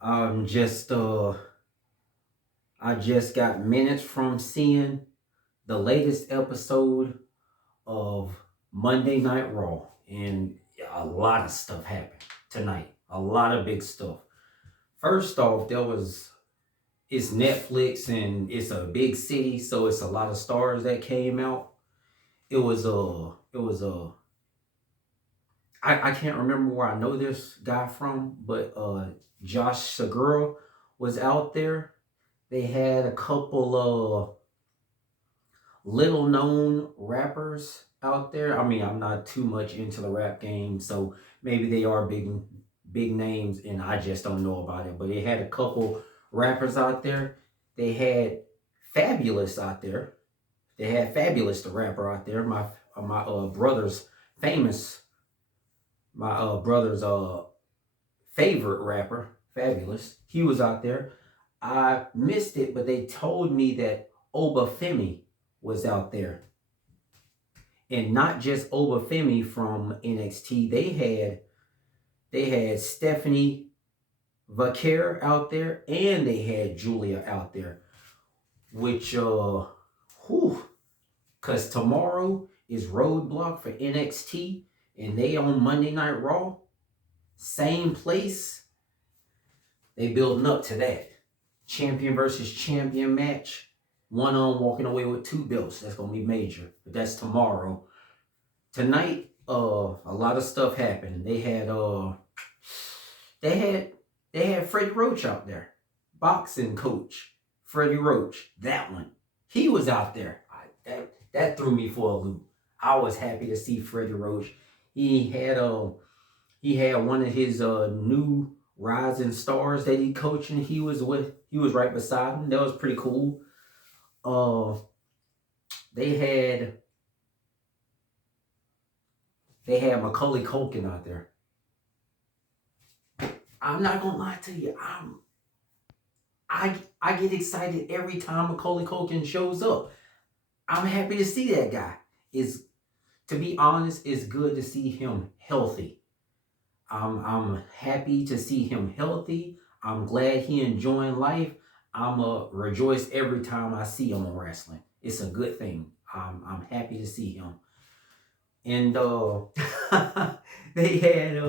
I'm just I just got minutes from seeing the latest episode of Monday Night Raw, and a lot of stuff happened tonight. A lot of big stuff. First off, it's Netflix and it's a big city, so it's a lot of stars that came out. I can't remember where I know this guy from, but Josh Segura was out there. They had a couple of little known rappers out there. I mean, I'm not too much into the rap game, so maybe they are big names and I just don't know about it. But they had a couple rappers out there. They had Fabulous out there. They had Fabulous the rapper out there. My brother's famous my brother's favorite rapper, Fabulous. He was out there. I missed it, but they told me that Obafemi was out there, and not just Obafemi from NXT. They had Stephanie Vaquer out there, and they had Julia out there. Which whew, cause tomorrow is Roadblock for NXT, and they on Monday Night Raw, same place. They building up to that champion versus champion match. One on walking away with two belts. That's gonna be major. But that's tomorrow. Tonight, a lot of stuff happened. They had they had Freddie Roach out there, boxing coach Freddie Roach. That one, he was out there. That threw me for a loop. I was happy to see Freddie Roach. He had he had one of his new rising stars that he coaching. He was right beside him. That was pretty cool. Uh, they had they had Macaulay Culkin out there. I'm not gonna lie to you. I get excited every time Macaulay Culkin shows up. I'm happy to see that guy. Is To be honest, it's good to see him healthy. I'm happy to see him healthy. I'm glad he enjoying life. I'm rejoice every time I see him on wrestling. It's a good thing. I'm happy to see him. And they had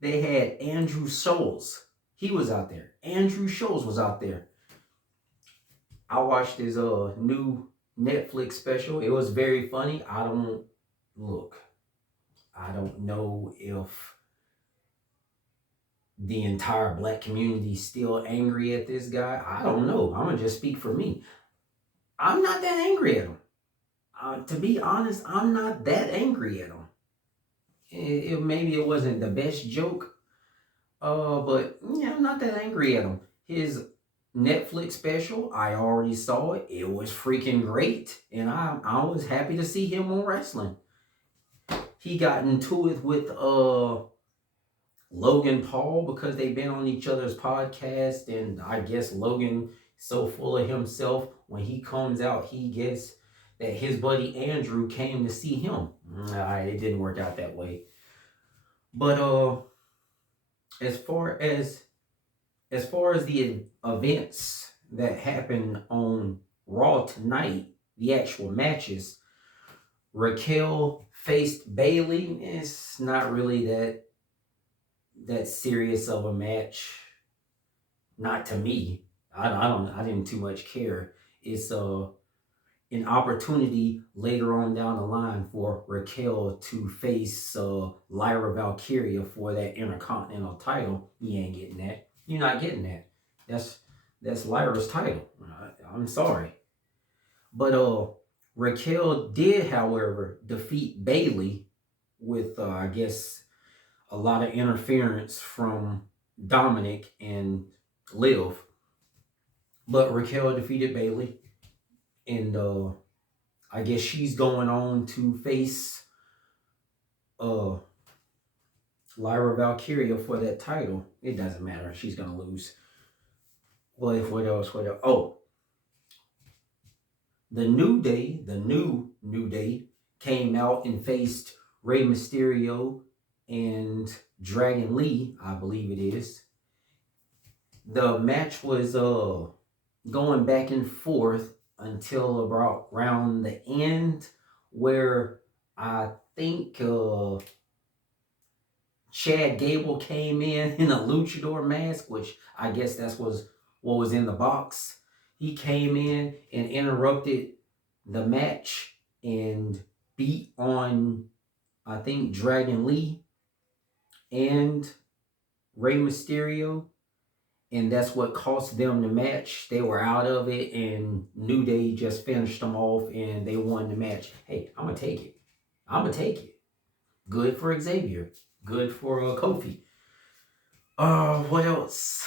they had Andrew Scholes. He was out there. Andrew Scholes was out there. I watched his new Netflix special. It was very funny. Look. I don't know if the entire black community is still angry at this guy. I don't know. I'm gonna just speak for me. I'm not that angry at him. To be honest, I'm not that angry at him. Maybe it wasn't the best joke, but yeah, I'm not that angry at him. His Netflix special, I already saw it. It was freaking great, and I was happy to see him on wrestling. He got into it with Logan Paul because they've been on each other's podcast, and I guess Logan so full of himself when he comes out, he gets that his buddy Andrew came to see him. It didn't work out that way. But as far as the events that happened on Raw tonight, the actual matches, Raquel faced Bailey. It's not really that serious of a match. Not to me. I didn't too much care. It's an opportunity later on down the line for Raquel to face Lyra Valkyria for that Intercontinental title. You ain't getting that. You're not getting that. That's Lyra's title. I'm sorry. But Raquel did, however, defeat Bailey with I guess a lot of interference from Dominic and Liv. But Raquel defeated Bailey, and I guess she's going on to face uh, Lyra Valkyria for that title. It doesn't matter. She's gonna lose. What else? What else? Oh, the New Day came out and faced Rey Mysterio and Dragon Lee, I believe it is. The match was going back and forth until about around the end, where I think Chad Gable came in a luchador mask, which I guess was what was in the box. He came in and interrupted the match and beat on, I think, Dragon Lee and Rey Mysterio, and that's what cost them the match. They were out of it, and New Day just finished them off, and they won the match. Hey, I'm gonna take it. I'm gonna take it. Good for Xavier. Good for Kofi. What else?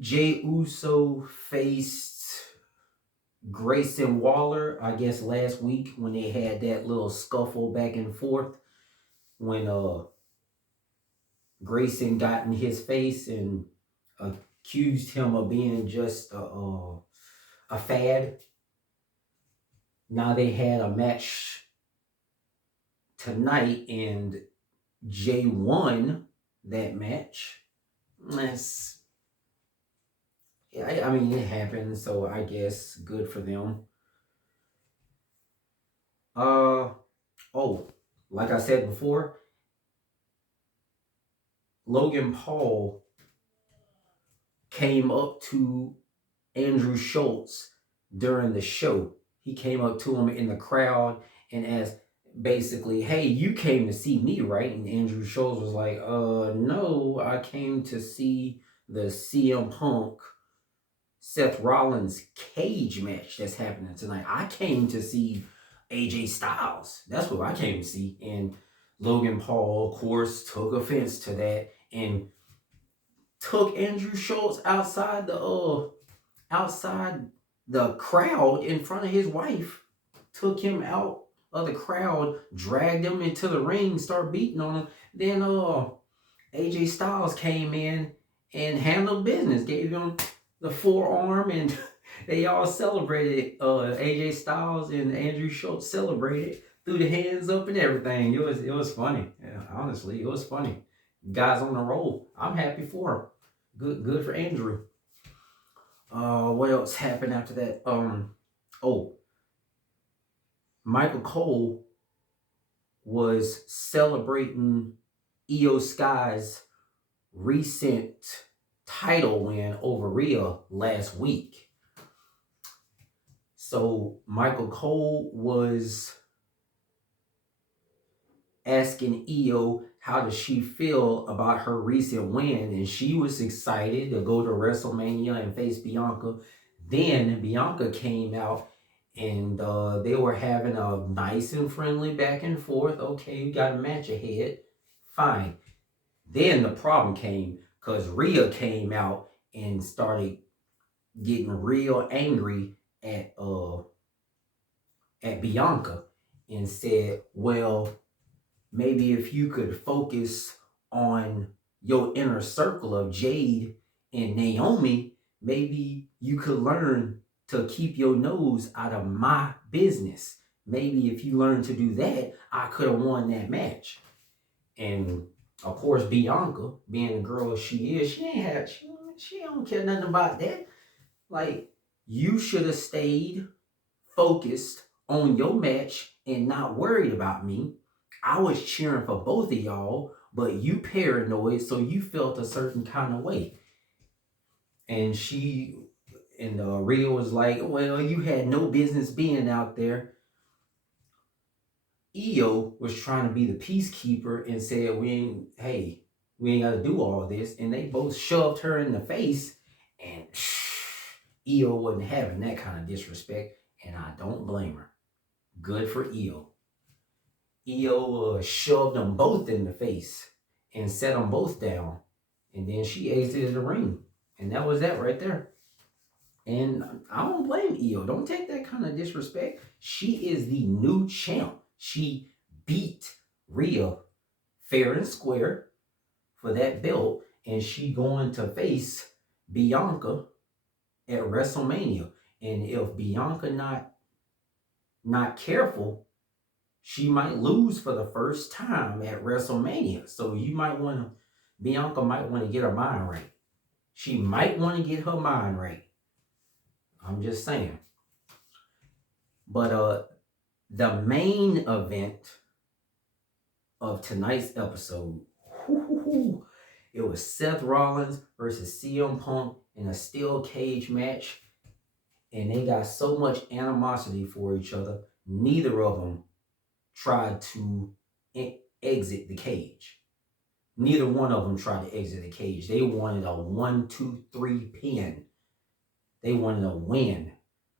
Jay Uso faced Grayson Waller, I guess last week when they had that little scuffle back and forth when Grayson got in his face and accused him of being just a fad. Now they had a match tonight and Jay won that match. That's, I mean, it happened, so I guess good for them. Oh, like I said before, Logan Paul came up to Andrew Schultz during the show. He came up to him in the crowd and asked basically, hey, you came to see me, right? And Andrew Schultz was like, no, I came to see the CM Punk Seth Rollins cage match that's happening tonight. I came to see AJ Styles. That's what I came to see. And Logan Paul, of course, took offense to that and took Andrew Schultz outside the crowd in front of his wife. Took him out of the crowd, dragged him into the ring, started beating on him. Then AJ Styles came in and handled business, gave him the forearm, and they all celebrated. AJ Styles and Andrew Schultz celebrated, threw the hands up and everything. It was funny. Yeah, honestly, it was funny. Guys on the roll. I'm happy for him. Good for Andrew. What else happened after that? Michael Cole was celebrating Io Sky's recent title win over Rhea last week. So Michael Cole was asking Io how does she feel about her recent win, and she was excited to go to WrestleMania and face Bianca. Then Bianca came out and they were having a nice and friendly back and forth. Okay, you got a match ahead. Fine. Then the problem came because Rhea came out and started getting real angry at Bianca and said, well, maybe if you could focus on your inner circle of Jade and Naomi, maybe you could learn to keep your nose out of my business. Maybe if you learn to do that, I could have won that match. And of course, Bianca, being the girl she is, she don't care nothing about that. Like, you should have stayed focused on your match and not worried about me. I was cheering for both of y'all, but you paranoid, so you felt a certain kind of way. And Rhea was like, well, you had no business being out there. Io was trying to be the peacekeeper and said, we ain't got to do all this. And they both shoved her in the face, and Io wasn't having that kind of disrespect, and I don't blame her. Good for Io. Io shoved them both in the face and set them both down. And then she exited the ring. And that was that right there. And I don't blame Io. Don't take that kind of disrespect. She is the new champ. She beat Rhea fair and square for that belt. And she going to face Bianca at WrestleMania. And if Bianca not careful, she might lose for the first time at WrestleMania. So Bianca might want to get her mind right. She might want to get her mind right. I'm just saying. But the main event of tonight's episode, it was Seth Rollins versus CM Punk in a steel cage match. And they got so much animosity for each other. Neither of them tried to exit the cage. Neither one of them tried to exit the cage. They wanted a 1, 2, 3 pin. They wanted a win,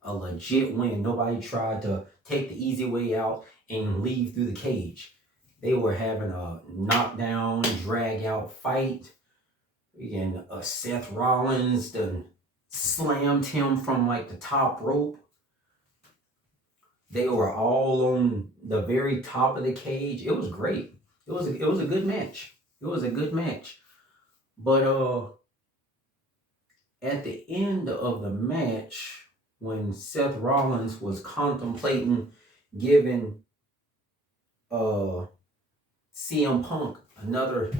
a legit win. Nobody tried to take the easy way out and leave through the cage. They were having a knockdown, drag out fight. And Seth Rollins then slammed him from like the top rope. They were all on the very top of the cage. It was great. It was a good match. It was a good match. But at the end of the match, when Seth Rollins was contemplating giving CM Punk another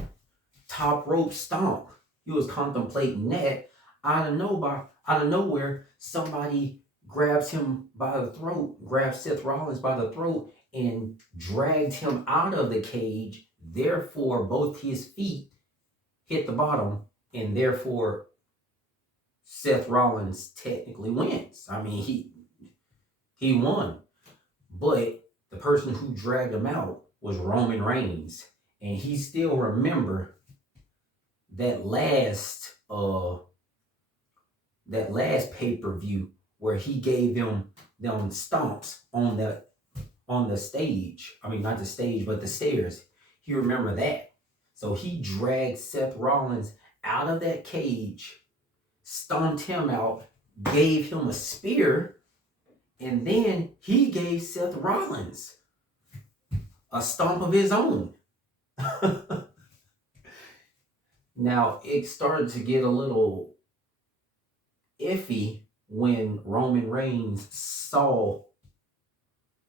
top rope stomp, he was contemplating that. Out of nowhere, somebody grabs him by the throat, grabs Seth Rollins by the throat, and dragged him out of the cage. Therefore, both his feet hit the bottom, and therefore, Seth Rollins technically wins. I mean, he won, but the person who dragged him out was Roman Reigns, and he still remember that last pay-per-view where he gave them stomps on the stage. I mean, not the stage, but the stairs. He remember that. So he dragged Seth Rollins out of that cage, stomped him out, gave him a spear, and then he gave Seth Rollins a stomp of his own. Now, it started to get a little iffy when Roman Reigns saw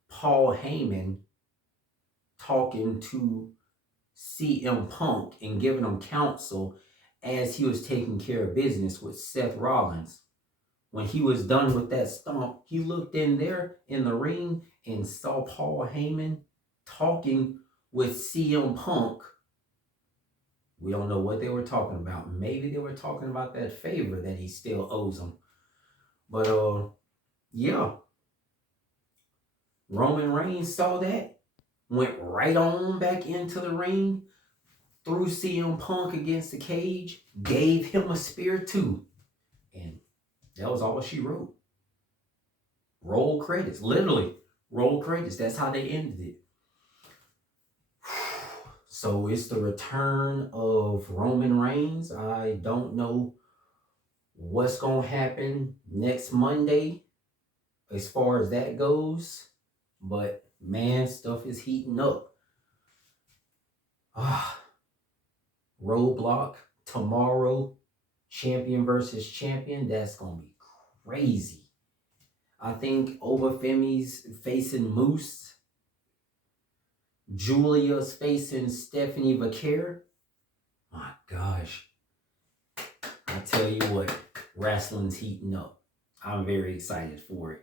Paul Heyman talking to CM Punk and giving him counsel as he was taking care of business with Seth Rollins. When he was done with that stomp, he looked in there in the ring and saw Paul Heyman talking with CM Punk. We don't know what they were talking about. Maybe they were talking about that favor that he still owes him. But yeah. Roman Reigns saw that, went right on back into the ring, threw CM Punk against the cage, gave him a spear too. And that was all she wrote. Roll credits. Literally, roll credits. That's how they ended it. So it's the return of Roman Reigns. I don't know what's going to happen next Monday as far as that goes. But man, stuff is heating up. Roadblock tomorrow. Champion versus champion. That's going to be crazy. I think Obafemi's facing Moose. Julia's facing Stephanie Vaquer. My gosh. I tell you what, wrestling's heating up. I'm very excited for it.